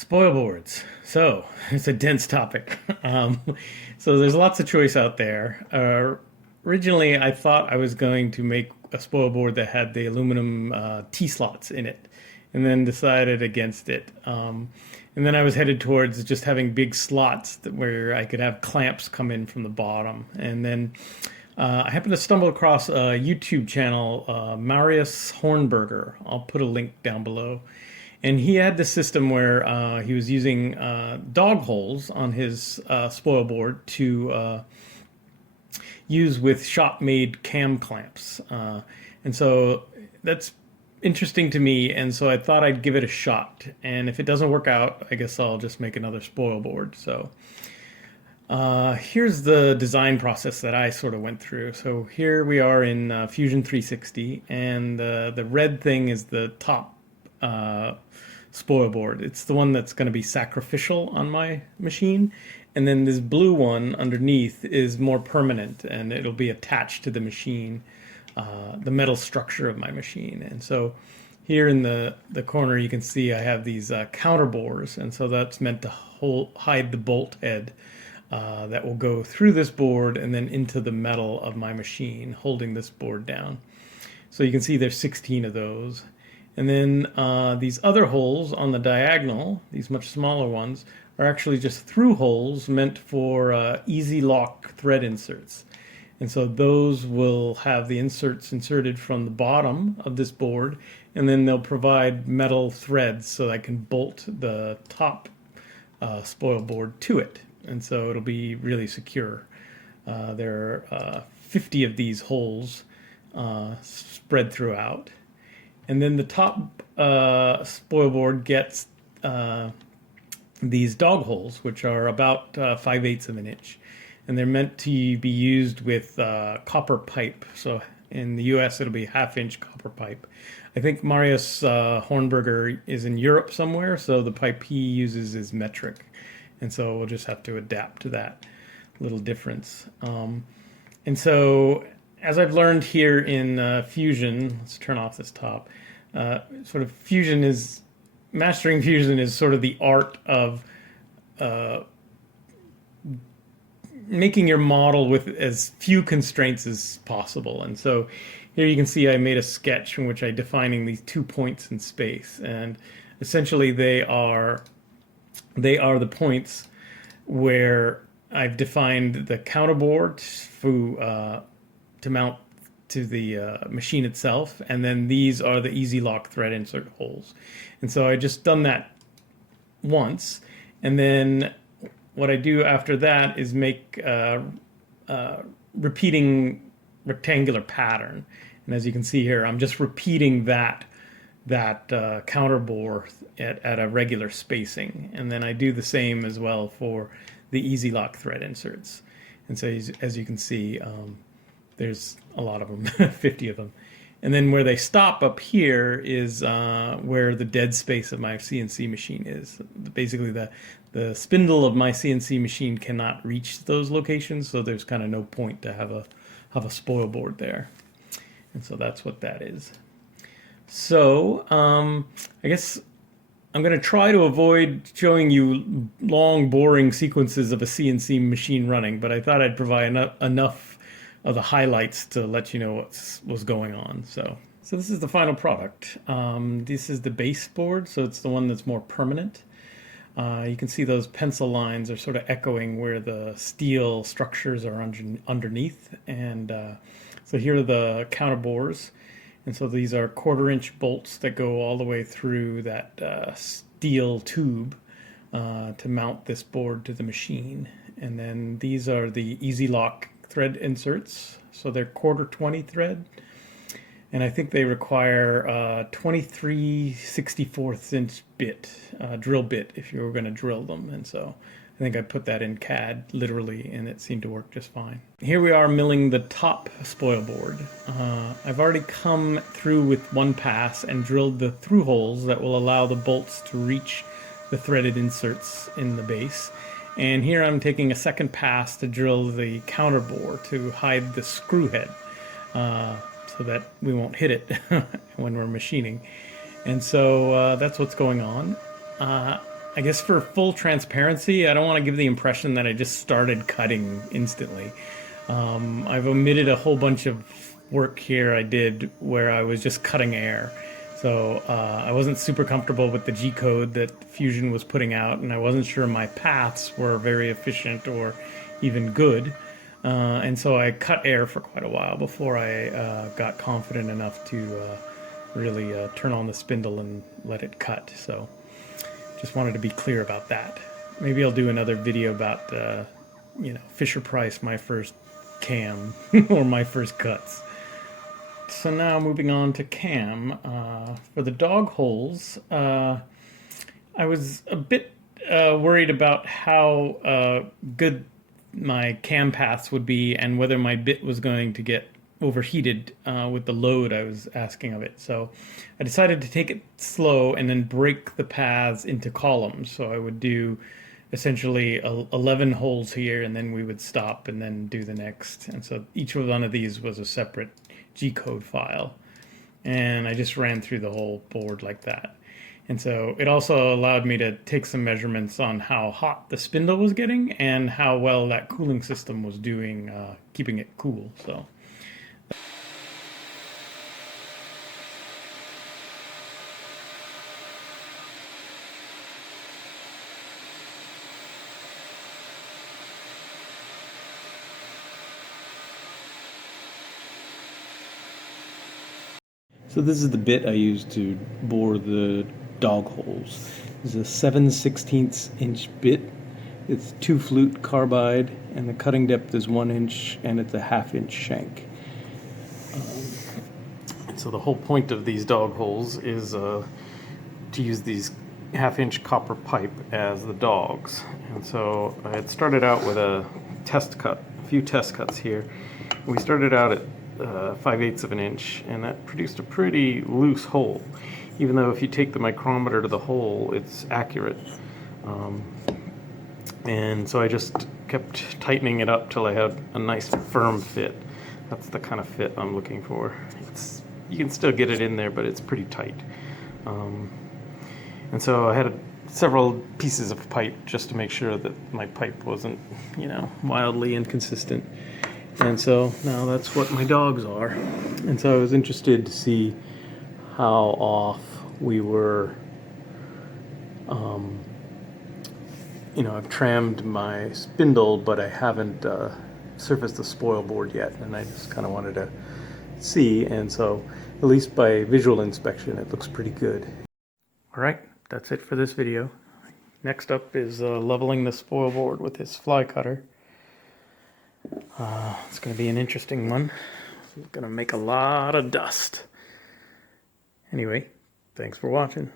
Spoil boards. So it's a dense topic. So there's lots of choice out there. Originally, I thought I was going to make a spoil board that had the aluminum T slots in it, and then decided against it. And then I was headed towards just having big slots where I could have clamps come in from the bottom. And then I happened to stumble across a YouTube channel, Marius Hornberger. I'll put a link down below. And he had this system where he was using dog holes on his spoil board to use with shop-made cam clamps. And so that's interesting to me, and so I thought I'd give it a shot. And if it doesn't work out, I guess I'll just make another spoil board. So here's the design process that I sort of went through. So here we are in Fusion 360, and the red thing is the top spoil board. It's the one that's going to be sacrificial on my machine, and then this blue one underneath is more permanent, and it'll be attached to the machine, the metal structure of my machine. And so here in the corner you can see I have these counter bores, and so that's meant to hide the bolt head that will go through this board and then into the metal of my machine, holding this board down. So you can see there's 16 of those. And then these other holes on the diagonal, these much smaller ones, are actually just through holes meant for easy lock thread inserts. And so those will have the inserts inserted from the bottom of this board, and then they'll provide metal threads so I can bolt the top spoil board to it. And so it'll be really secure. There are 50 of these holes spread throughout. And then the top spoil board gets these dog holes, which are about 5/8 of an inch. And they're meant to be used with copper pipe. So in the US, it'll be 1/2 inch copper pipe. I think Marius Hornberger is in Europe somewhere, so the pipe he uses is metric. And so we'll just have to adapt to that little difference. And so as I've learned here in Fusion, let's turn off this top, sort of mastering Fusion is sort of the art of making your model with as few constraints as possible. And so here you can see I made a sketch in which I'm defining these 2 points in space, and essentially they are the points where I've defined the counterboard to mount to the machine itself, and then these are the easy lock thread insert holes. And so I just done that once, and then what I do after that is make repeating rectangular pattern. And as you can see here, I'm just repeating that counter bore at a regular spacing. And then I do the same as well for the easy lock thread inserts. And so as you can see, there's a lot of them, 50 of them. And then where they stop up here is where the dead space of my CNC machine is. Basically, the spindle of my CNC machine cannot reach those locations, so there's kind of no point to have a spoil board there. And so that's what that is. So I guess I'm going to try to avoid showing you long, boring sequences of a CNC machine running, but I thought I'd provide enough of the highlights to let you know what's going on. So this is the final product. This is the base board, so it's the one that's more permanent. You can see those pencil lines are sort of echoing where the steel structures are underneath. And so here are the counter bores. And so these are 1/4 inch bolts that go all the way through that steel tube to mount this board to the machine. And then these are the easy lock thread inserts, so they're 1/4 thread, and I think they require 23/64 inch bit, drill bit, if you were going to drill them. And so I think I put that in CAD literally, and it seemed to work just fine. Here we are milling the top spoil board. I've already come through with one pass and drilled the through holes that will allow the bolts to reach the threaded inserts in the base. And here I'm taking a second pass to drill the counter bore to hide the screw head so that we won't hit it when we're machining. And so that's what's going on. I guess for full transparency, I don't want to give the impression that I just started cutting instantly. I've omitted a whole bunch of work here I did where I was just cutting air. So I wasn't super comfortable with the G code that Fusion was putting out, and I wasn't sure my paths were very efficient or even good. And so I cut air for quite a while before I got confident enough to really turn on the spindle and let it cut. So just wanted to be clear about that. Maybe I'll do another video about, Fisher Price, my first cam, or my first cuts. So now moving on to cam. For the dog holes, I was a bit worried about how good my cam paths would be and whether my bit was going to get overheated with the load I was asking of it. So I decided to take it slow and then break the paths into columns. So I would do essentially 11 holes here, and then we would stop and then do the next. And so each one of these was a separate G-code file. And I just ran through the whole board like that. And so it also allowed me to take some measurements on how hot the spindle was getting and how well that cooling system was doing, keeping it cool. So this is the bit I used to bore the dog holes. This is a 7/16 inch bit. It's 2 flute carbide, and the cutting depth is 1 inch, and it's a 1/2 inch shank. And so the whole point of these dog holes is to use these 1/2 inch copper pipe as the dogs. And so I had started out with a test cut, a few test cuts here. We started out at 5/8 of an inch, and that produced a pretty loose hole, even though if you take the micrometer to the hole, it's accurate. And so I just kept tightening it up till I had a nice firm fit. That's the kind of fit I'm looking for. You can still get it in there, but it's pretty tight. And so I had several pieces of pipe just to make sure that my pipe wasn't, wildly inconsistent. And so now that's what my dogs are. And so I was interested to see how off we were. I've trammed my spindle, but I haven't surfaced the spoil board yet, and I just kind of wanted to see. And so, at least by visual inspection, it looks pretty good. All right, that's it for this video. Next up is leveling the spoil board with this fly cutter. It's going to be an interesting one. It's going to make a lot of dust. Anyway, thanks for watching.